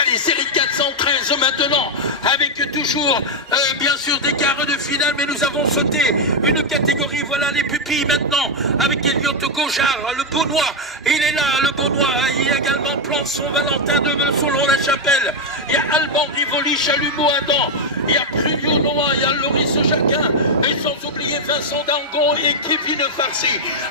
Allez, série 413 maintenant, avec toujours, bien sûr, des quarts de finale, mais nous avons sauté une catégorie. Voilà les pupilles maintenant, avec Elliot Gaujard, le Beaunois. Il est là, le Beaunois. Il y a également Plançon, Valentin de Solon-la-Chapelle. Il y a Alban Rivoli, Chalumeau-Adam. Il y a Pruniot Noah, il y a Loris Jacquin, et sans oublier Vincent Dangon et Kevin Farcy,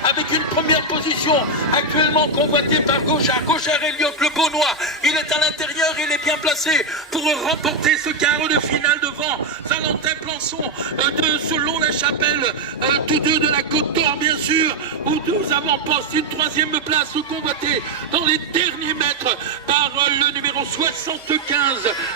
avec une première position actuellement convoitée par Gaujard. Gaujard Elliot, le Beaunois, il est à l'intérieur, il est bien placé pour remporter ce quart de finale devant Valentin Plançon de Solon-la-Chapelle, tous deux de la Côte d'Or bien sûr, où nous avons posté une troisième place convoitée dans les derniers mètres par le numéro 75.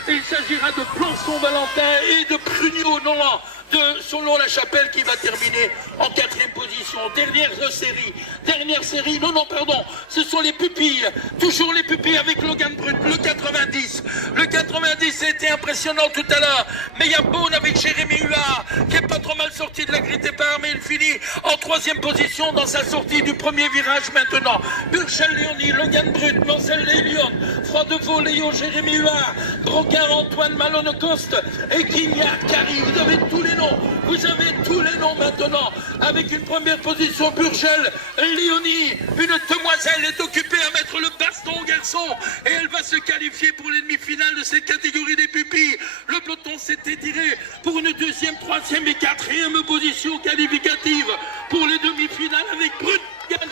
Il s'agira de Plançon Valentin et de Pruniot Nolan de Solon-la-Chapelle qui va terminer en quatrième position. Dernière série, non, pardon, ce sont les pupilles, toujours les pupilles avec Logan Brut, le 90. Le 90 était impressionnant tout à l'heure, mais il y a Beaune avec Jérémy Huard qui est pas trop mal sorti de la grille départ, mais il finit en troisième position dans sa sortie du premier virage maintenant. Burchel Léonie, Logan Brut, Marcel Lélion, Froidevaux, Léo, Jérémy Huard, Brocard, Antoine Malone-Coste et Guignard Carrie. Vous avez tous les noms maintenant, avec une première position. Burchel Léonie, une demoiselle est occupée à mettre le baston au garçon et elle va se qualifier pour les demi-finales de cette catégorie des pupilles. Le peloton s'est étiré pour une deuxième, troisième et quatrième position qualificative pour les demi-finales avec Brut.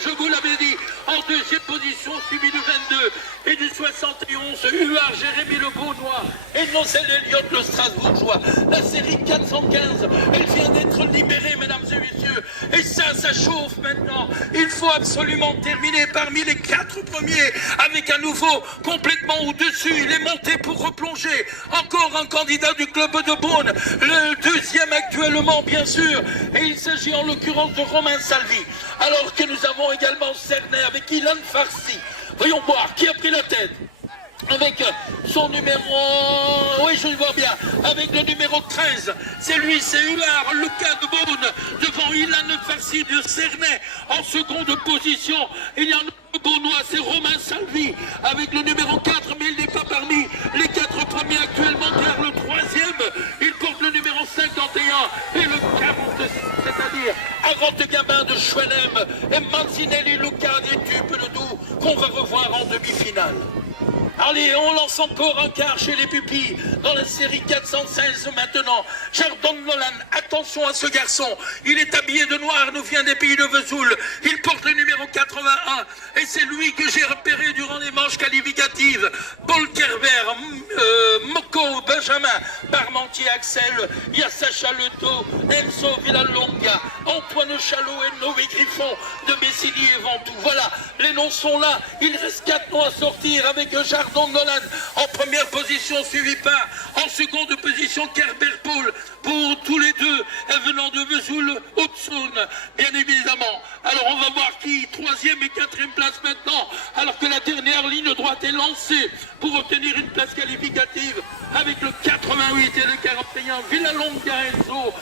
Je vous l'avais dit, en deuxième position, suivi du 22 et du 71, Huard, Jérémy le Beaunois et Nocel Elliott le Strasbourgeois. La série 415, elle vient d'être libérée, mesdames et messieurs. Et ça chauffe maintenant. Il faut absolument terminer parmi les 4 premiers avec un nouveau complètement au-dessus. Il est monté pour replonger. Encore un candidat du club de Beaune, le deuxième actuellement, bien sûr. Et il s'agit en l'occurrence de Romain Salvi. Alors que nous avons également Cernay avec Ilan Farcy. Voyons voir qui a pris la tête. Avec son numéro, oui je le vois bien, avec le numéro 13, c'est lui, c'est Huard, Lucas de Beaune, devant Ilan Farcy de Cernay, en seconde position. Il y a un Beaunois, c'est Romain Salvi, avec le numéro 4, mais il n'est pas parmi les 4 premiers actuellement, car le troisième, il porte le numéro 51 et le 46, c'est-à-dire Arendt Gabin de Schwelem et Manzinelli Luca des Tubes le Doubs, qu'on va revoir en demi-finale. Allez, on lance encore un quart chez les pupilles dans la série 416 maintenant. Jardon Nolan, attention à ce garçon. Il est habillé de noir, nous vient des pays de Vesoul. Il porte le numéro 81 et c'est lui que j'ai repéré durant les manches qualificatives. Paul Kerber, Moko, Benjamin, Parmentier, Axel, il y a Sacha Leto, Enzo Villalonga, Antoine Chalot et Noé Griffon de Messigny et Ventoux. Voilà, les noms sont là. Il reste 4 noms à sortir avec Jardon Nolan en première position, suivi par en seconde position Kerber Paul pour tous les deux venant de Vesoul, Hudson, bien évidemment. Alors on va voir qui, troisième et quatrième place maintenant, alors que la dernière ligne droite est lancée pour obtenir une place qualificative avec le 88 et le 41, Villalonga Enzo.